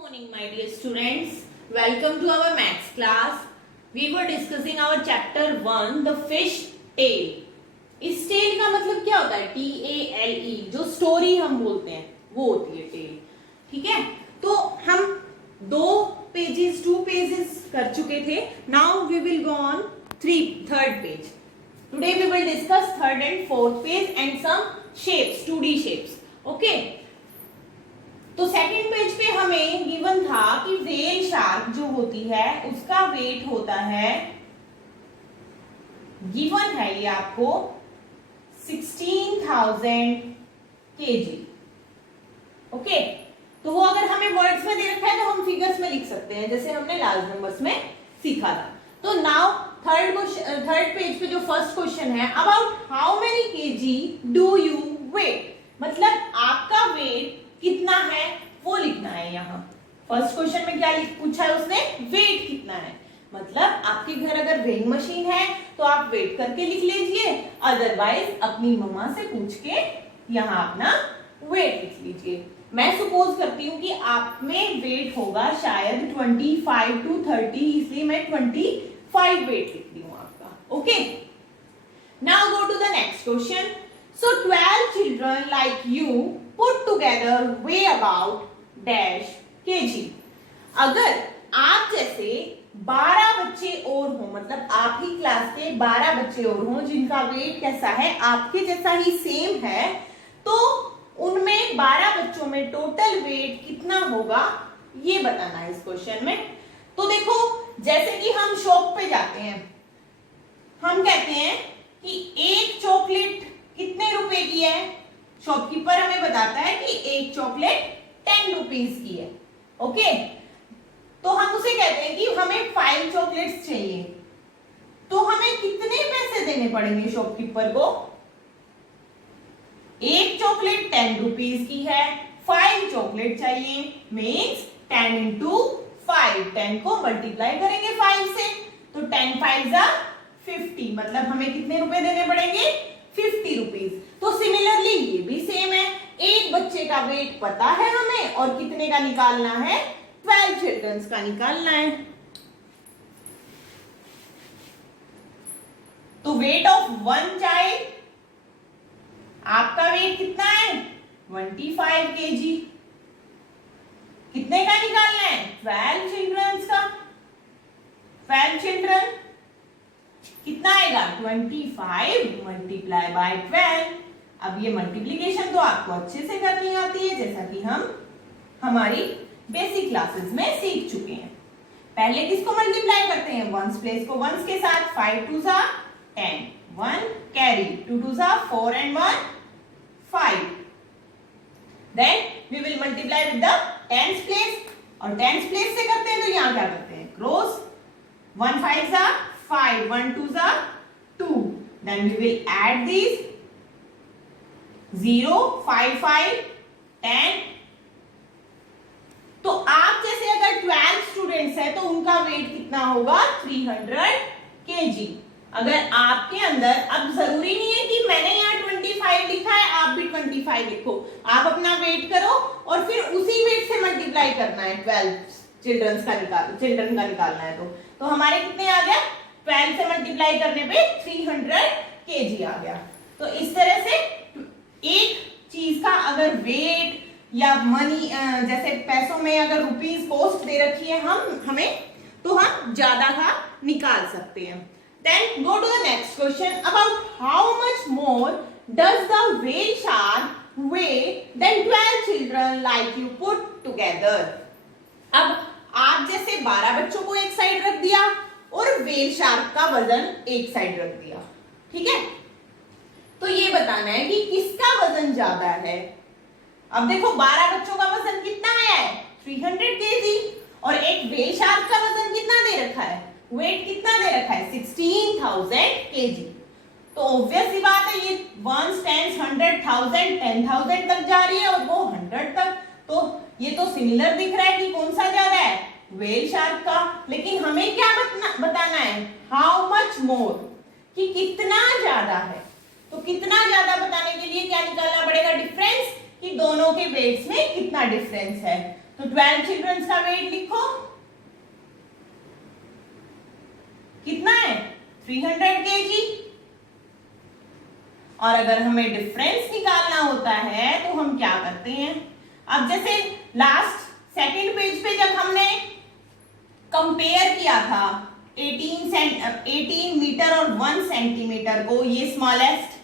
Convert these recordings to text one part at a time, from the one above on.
morning, my dear students. Welcome to our maths class. We were discussing our chapter 1, the fish tail. इस tell का मतलब क्या होता है? TALE, जो स्टोरी हम बोलते हैं वो होती है टेल. ठीक है, तो हम टू पेजेस कर चुके थे. Now we will go on third page. Today we will discuss third and fourth page and some shapes, 2D shapes. Okay. तो सेकंड पेज पे हमें गिवन था कि व्हेल शार्क जो होती है उसका वेट होता है, गिवन है ये आपको 16,000 kg. ओके, तो वो अगर हमें वर्ड्स में दे रखा है तो हम फिगर्स में लिख सकते हैं जैसे हमने लार्ज नंबर्स में सीखा था. तो नाउ थर्ड पेज पे जो फर्स्ट क्वेश्चन है, about how many kg do you weight, मतलब आपका वेट कितना है वो लिखना है. यहाँ फर्स्ट क्वेश्चन में क्या पूछा है उसने? वेट कितना है. मतलब आपके घर अगर वेइंग मशीन है तो आप वेट करके लिख लीजिए, अदरवाइज अपनी मम्मा से पूछ के यहाँ अपना वेट लिख लीजिए. मैं सपोज करती हूँ कि आप में वेट होगा शायद 25 to 30, इसलिए मैं 25 वेट लिख रही हूँ आपका. Okay, now go to the next question. So 12 children like you put together weigh about dash kg. अगर आप जैसे 12 बच्चे और हो, मतलब आप ही क्लास के 12 बच्चे और हो जिनका वेट कैसा है आपके जैसा ही सेम है, तो उनमें 12 बच्चों में टोटल वेट कितना होगा ये बताना है इस क्वेश्चन में. तो देखो, जैसे कि हम शॉप पे जाते हैं, हम कहते हैं कि एक चॉकलेट कितने रुपए की है. शॉपकीपर हमें बताता है कि एक चॉकलेट 10 रुपीज की है. ओके, तो हम उसे कहते हैं कि हमें 5 चॉकलेट्स चाहिए, तो हमें कितने पैसे देने पड़ेंगे शॉपकीपर को? एक चॉकलेट 10 रुपीज की है, 5 चॉकलेट चाहिए, मीन्स 10 into 5. 10 को मल्टीप्लाई करेंगे 5 से, तो 10 5 50, मतलब हमें कितने रुपए देने पड़ेंगे? 50 रुपीज. तो सिमिलरली ये भी सेम है, एक बच्चे का वेट पता है हमें और कितने का निकालना है? 12 चिल्ड्रंस का निकालना है. तो वेट ऑफ वन चाइल्ड, आपका वेट कितना है? 25 kg. कितने का निकालना है? 12 चिल्ड्रंस का. 12 चिल्ड्रन कितना आएगा? 25 मल्टीप्लाई बाय 12. अब ये मल्टीप्लीकेशन तो आपको अच्छे से करनी आती है, जैसा कि हम हमारी बेसिक क्लासेस में सीख चुके हैं. पहले किसको मल्टीप्लाई करते हैं? वंस प्लेस को वंस के साथ. 5 2 10, 1 carry, 2 2 4 and 1 5. Then we will multiply with the tens place, और tens place से करते हैं तो यहाँ क्या करते हैं? Cross. 1 5 5, 1 2 2. Then we will add these 0 5 5 10. तो आप जैसे अगर 12 स्टूडेंट्स हैं तो उनका वेट कितना होगा? 300 kg. अगर आपके अंदर, अब जरूरी नहीं है कि मैंने यहाँ 25 लिखा है आप भी 25 लिखो, आप अपना वेट करो और फिर उसी वेट से मल्टीप्लाई करना है. 12 चिल्ड्रन का निकालना है तो हमारे कितने आ गया? 12 से मल्टीप्लाई करने पे 300 kg आ गया. तो इस तरह से एक चीज का अगर वेट या मनी, जैसे पैसों में अगर रुपीस कॉस्ट दे रखी है हमें, तो हम ज्यादा का निकाल सकते हैं. Then go to the next question. About how much more does the whale shark weight than 12 children like you put together. अब आप जैसे 12 बच्चों को एक साइड रख दिया और व्हेल शार्क का वजन एक साइड रख दिया. ठीक है, तो ये बताना है कि किसका वजन ज्यादा है. अब देखो 12 बच्चों का वजन कितना है? 300 kg, और एक व्हेल शार्क का वजन कितना दे रखा है? वेट कितना दे रखा है? 16,000 kg. तो ऑब्वियस सी बात है, ये 1 10 100 1000 10,000 तक जा रही है और वो 100 तक. तो ये तो सिमिलर दिख रहा है कि कौन सा ज्यादा है? व्हेल शार्क का. लेकिन हमें क्या बताना है? हाउ मच मोर, कि कितना ज्यादा है. तो कितना ज्यादा बताने के लिए क्या निकालना पड़ेगा? डिफरेंस, कि दोनों के वेट्स में कितना डिफरेंस है. तो 12 चिल्ड्रंस का वेट लिखो, कितना है 300 kg। और अगर हमें डिफरेंस निकालना होता है तो हम क्या करते हैं, अब जैसे लास्ट सेकंड पेज पे जब हमने कंपेयर किया था 18 मीटर और 1 सेंटीमीटर को, ये स्मॉलेस्ट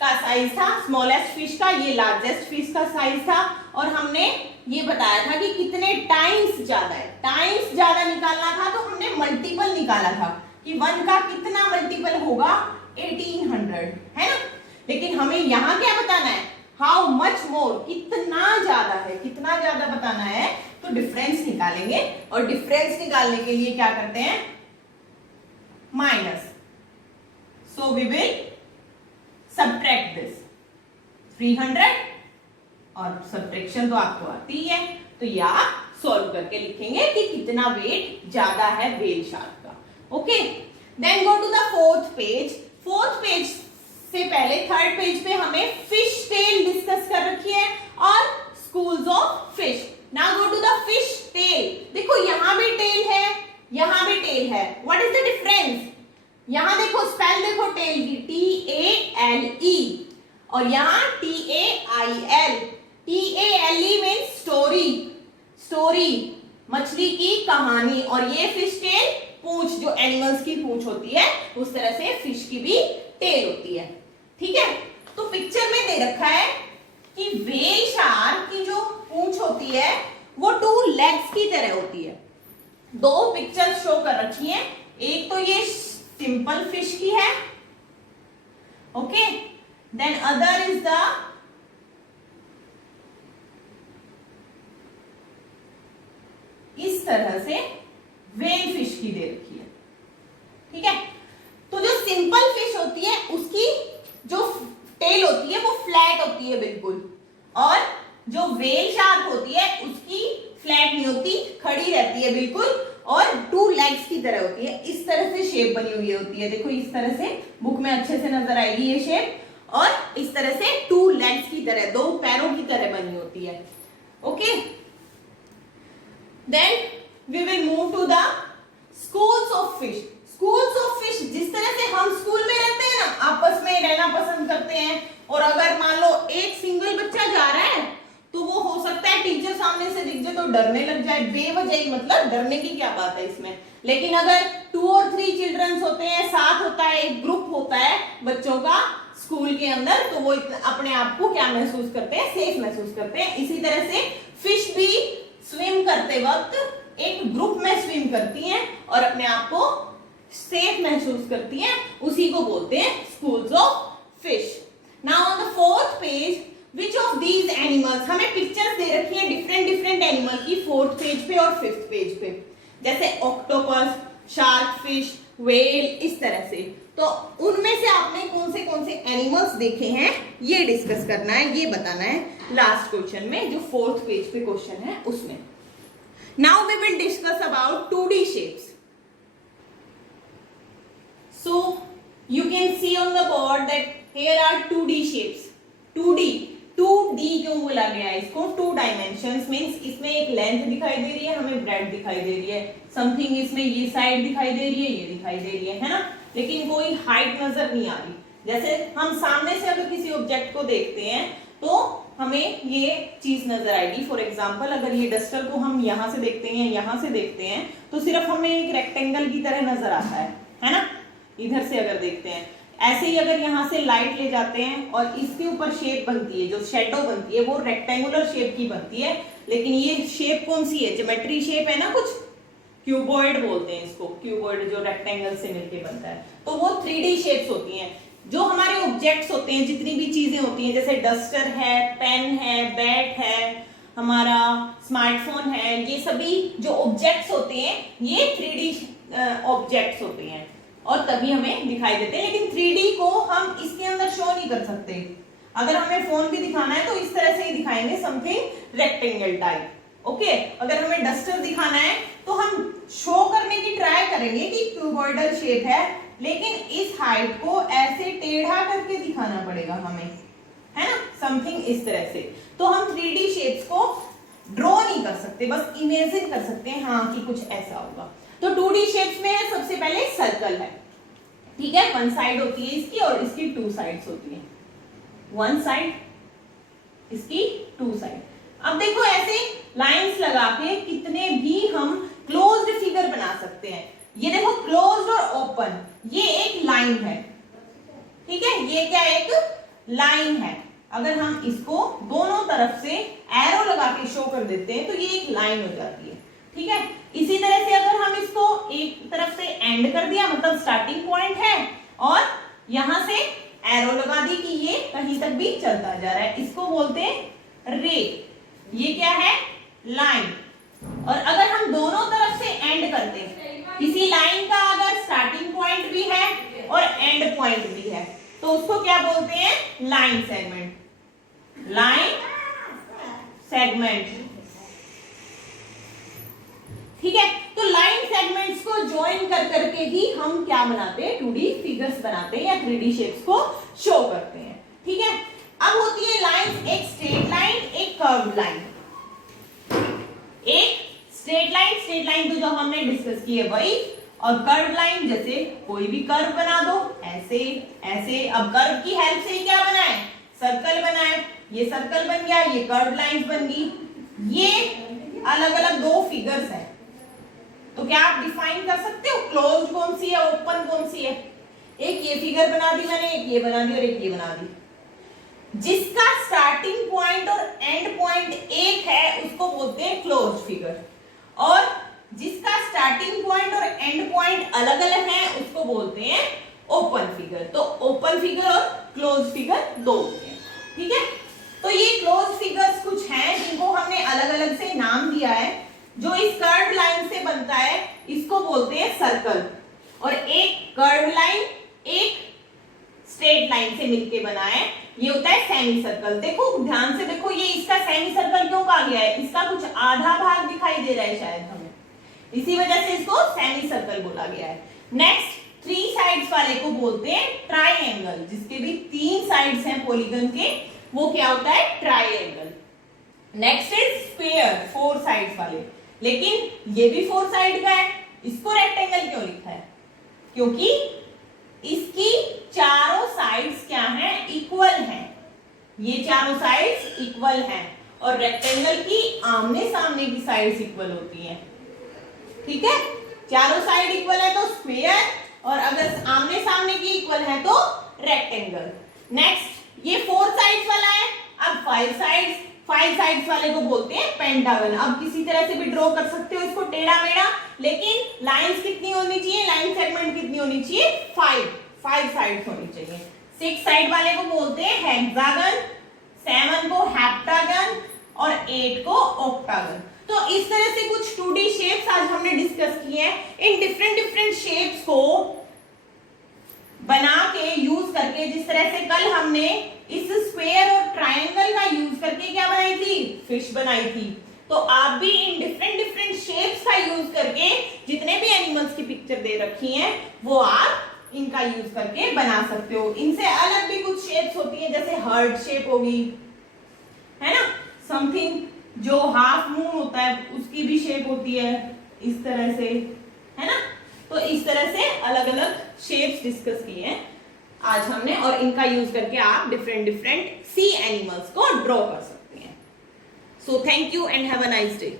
का साइज था, स्मॉलेस्ट फिश का, ये लार्जेस्ट फिश का साइज था, और हमने ये बताया था कि कितने टाइम्स ज्यादा है, टाइम्स ज्यादा निकालना था तो हमने मल्टीपल निकाला था कि 1 का कितना मल्टीपल होगा 1800, है ना। लेकिन हमें यहां क्या बताना है, हाउ मच मोर, कितना ज्यादा है, कितना ज्यादा बताना है, तो डिफरेंस निकालेंगे। और डिफरेंस निकालने के लिए क्या करते हैं, minus, so we will subtract this 300, और सब्ट्रैक्शन तो आपको आती है, तो ये आप सॉल्व करके लिखेंगे कि कितना वेट ज्यादा है व्हेल शार्क का। Okay, then go to the fourth page. Fourth page से पहले थर्ड पेज पे हमें फिश टेल डिस्कस कर रखी है और schools of fish. Now go to the fish tail. देखो यहां भी टेल है, यहां भी टेल है, व्हाट इज द डिफरेंस, यहां देखो स्पेल देखो टेल की TALE और यहां TAIL। TALE means story, story मछली की कहानी, और ये फिश टेल पूंछ, जो एनिमल्स की पूंछ होती है उस तरह से फिश की भी टेल होती है। ठीक है, तो पिक्चर में दे रखा है कि व्हेल शार्क की जो पूंछ होती है वो 2 लेग्स की तरह होती है। 2 पिक्चर्स शो कर रखी हैं, एक तो ये सिंपल फिश की है, okay, then other is the इस तरह से व्हेल फिश की दे रखी है। ठीक है, तो जो सिंपल फिश होती है उसकी जो टेल होती है वो फ्लैट होती है बिल्कुल, और जो व्हेल शार्क होती है उसकी फ्लैट नहीं होती, खड़ी रहती है बिल्कुल, और 2 लेग्स की तरह होती है। इस तरह से शेप बनी हुई होती है, देखो इस तरह से बुक में अच्छे से नजर आएगी ये शेप, और इस तरह से 2 लेग्स की तरह, 2 पैरों की तरह बनी होती है। Okay, then we will move to the schools of fish. Schools of fish, जिस तरह से हम स्कूल में रहते हैं ना, आपस में रहना पसंद करते हैं, और अगर मान लो एक सिंगल बच्चा जा रहा है तो वो हो सकता है टीचर सामने से दिख जाए तो डरने लग जाए बेवजह ही, मतलब डरने की क्या बात है इसमें। लेकिन अगर 2 और 3 चिल्ड्रंस होते हैं, साथ होता है, एक ग्रुप होता है बच्चों का स्कूल के अंदर, तो वो अपने आप को क्या महसूस करते हैं, सेफ महसूस करते हैं। इसी तरह से फिश भी स्विम करते वक्त एक ग्रुप में स्विम करती हैं और अपने आप को सेफ महसूस करती हैं, उसी को बोलते हैं schools of fish. Now on the fourth page, which of these animals, हमें पिक्चर्स दे रखी है डिफरेंट डिफरेंट एनिमल की 4th पेज पे और 5th पेज पे, जैसे ऑक्टोपस, शार्क फिश, व्हेल, इस तरह से। तो उनमें से आपने कौन से एनिमल्स देखे हैं ये डिस्कस करना है, ये बताना है लास्ट क्वेश्चन में, जो 4th पेज पे क्वेश्चन है उसमें। Now we will discuss about 2D shapes. So you can see on the board that here are 2D shapes. 2D क्यों बोला गया है इसको, 2 dimensions means इसमें एक लेंथ दिखाई दे रही है, हमें ब्रेड दिखाई दे रही है, समथिंग इसमें ये साइड दिखाई दे रही है, ये दिखाई दे रही है ना, लेकिन कोई हाइट नजर नहीं आ रही। जैसे हम सामने से अगर किसी ऑब्जेक्ट को देखते हैं तो हमें ये चीज नजर आएगी। फॉर एग्जाम्पल अगर ये डस्टर को हम यहाँ से देखते हैं, यहाँ से देखते हैं, तो सिर्फ हमें एक रेक्टेंगल की तरह नजर आता है ना, इधर से अगर देखते हैं। ऐसे ही अगर यहाँ से लाइट ले जाते हैं और इसके ऊपर शेप बनती है, जो शेडो बनती है वो रेक्टेंगुलर शेप की बनती है, लेकिन ये शेप कौन सी है, ज्योमेट्री शेप है ना, कुछ क्यूबॉइड बोलते हैं इसको, क्यूबॉइड जो रेक्टेंगल से मिलके बनता है, तो वो 3D शेप्स होती हैं। जो हमारे ऑब्जेक्ट्स होते हैं, जितनी भी चीजें होती हैं, जैसे डस्टर है, पेन है, बैट है, हमारा स्मार्टफोन है, ये सभी जो ऑब्जेक्ट्स होते हैं ये 3D ऑब्जेक्ट्स होते हैं और तभी हमें दिखाई देते हैं। लेकिन 3D को हम इसके अंदर शो नहीं कर सकते। अगर हमें फोन भी दिखाना है तो इस तरह से ही दिखाएंगे, समथिंग रेक्टेंगल टाइप। ओके, अगर हमें डस्टर दिखाना है तो हम शो करने की ट्राई करेंगे कि क्यूबॉइडल शेप है, लेकिन इस हाइट को ऐसे टेढ़ा करके दिखाना पड़ेगा हमें, है ना, समथिंग इस तरह से। तो हम 3D शेप्स को ड्रॉ नहीं कर सकते, बस इमेजिन कर सकते हैं हाँ कि कुछ ऐसा होगा। तो 2D शेप्स में है सबसे पहले सर्कल है, ठीक है, वन साइड होती है इसकी और इसकी टू साइड्स होती है, वन साइड इसकी टू साइड। अब देखो ऐसे लाइंस लगा के कितने भी हम क्लोज्ड फिगर बना सकते हैं। ये देखो क्लोज्ड और ओपन, ये एक लाइन है, ठीक है, ये क्या एक लाइन है। अगर हम इसको दोनों तरफ से एरो लगा के शो कर देते हैं तो ये एक लाइन हो जाती है, ठीक है। इसी तरह से अगर हम इसको एक तरफ से एंड कर दिया, मतलब स्टार्टिंग पॉइंट है और यहां से एरो लगा दी कि ये कहीं तक भी चलता जा रहा है, इसको बोलते हैं रे। ये क्या है, लाइन। और अगर हम दोनों तरफ से एंड करते हैं, किसी लाइन का अगर स्टार्टिंग पॉइंट भी है और एंड पॉइंट भी है तो उसको क्या बोलते हैं, लाइन सेगमेंट, लाइन सेगमेंट, ठीक है। तो लाइन सेगमेंट्स को ज्वाइन कर करके ही हम क्या बनाते हैं, 2D फिगर्स बनाते हैं या 3D शेप्स को शो करते हैं, ठीक है। अब होती है लाइन, एक स्ट्रेट लाइन, एक कर्व लाइन। एक स्ट्रेट लाइन तो जो हमने डिस्कस की है वही, और कर्व लाइन जैसे कोई भी कर्व बना दो, ऐसे ऐसे। अब कर्व की हेल्प से क्या बनाए, सर्कल बनाए, ये सर्कल बन गया, ये कर्व लाइंस बन गई। ये अलग अलग दो फिगर्स हैं, तो क्या आप डिफाइन कर सकते हो क्लोज कौन सी है, ओपन कौन सी है। एक ये फिगर बना दी मैंने, एक ये बना दी और एक ये बना दी। जिसका स्टार्टिंग पॉइंट और एंड पॉइंट एक है उसको बोलते हैं क्लोज फिगर, और जिसका स्टार्टिंग पॉइंट और एंड पॉइंट अलग अलग है उसको बोलते हैं ओपन फिगर। तो ओपन फिगर और क्लोज फिगर दो होते हैं, ठीक है। तो ये क्लोज फिगर्स कुछ हैं जिनको हमने अलग अलग से नाम दिया है। जो इस कर्व लाइन से बनता है इसको बोलते हैं सर्कल, और एक कर्व लाइन एक स्ट्रेट लाइन से मिलके बना है ये होता है सेमी सर्कल। देखो ध्यान से देखो, ये इसका सेमी सर्कल क्यों कहा गया है, इसका कुछ आधा भाग दिखाई दे रहा है शायद हमें, इसी वजह से इसको सेमी सर्कल बोला गया है। नेक्स्ट, 3 साइड्स वाले को बोलते हैं ट्राइएंगल, जिसके भी 3 साइड्स हैं पॉलीगन के, वो क्या होता है, triangle. Next is sphere, 4 sides वाले, लेकिन ये भी 4 साइड का है, इसको रेक्टेंगल क्यों लिखा है, क्योंकि इसकी चारों साइड्स क्या हैं, इक्वल हैं। ये चारों साइड्स इक्वल हैं, और रेक्टेंगल की आमने सामने की साइड्स इक्वल होती हैं, ठीक है। चारों साइड इक्वल है तो स्क्वायर, और अगर आमने सामने की इक्वल है तो रेक्टेंगल। नेक्स्ट, ये 4 साइड्स वाला है, अब 5 साइड्स वाले को बोलते हैं पेंटागन। अब किसी तरह से भी ड्रॉ कर सकते हो इसको टेढ़ा मेढ़ा, लेकिन लाइंस कितनी होनी चाहिए, लाइन सेगमेंट कितनी होनी चाहिए, 5 साइड्स होनी चाहिए। 6 साइड वाले को बोलते हैं हेक्सागन, 7 को हेप्टागन और 8 को ऑक्टागन। तो इस तरह से कुछ 2D शेप्स आज हमने डिस्कस किए हैं। इन डिफरेंट शेप्स को बना के यूज करके, जिस तरह से कल हमने इस स्क्वायर और ट्रायंगल का यूज करके क्या बनाई थी, फिश बनाई थी, तो आप भी इन डिफरेंट शेप्स का यूज करके जितने भी एनिमल्स की पिक्चर दे रखी हैं वो आप इनका यूज करके बना सकते हो। इनसे अलग भी कुछ शेप्स होती है, जैसे हार्ट शेप होगी, है ना, समथिंग जो हाफ मून होता है उसकी भी शेप होती है इस तरह से, है ना। तो इस तरह से अलग अलग शेप्स डिस्कस किए हैं आज हमने, और इनका यूज करके आप डिफरेंट सी एनिमल्स को ड्रॉ कर सकते हैं। So thank you and have a nice day.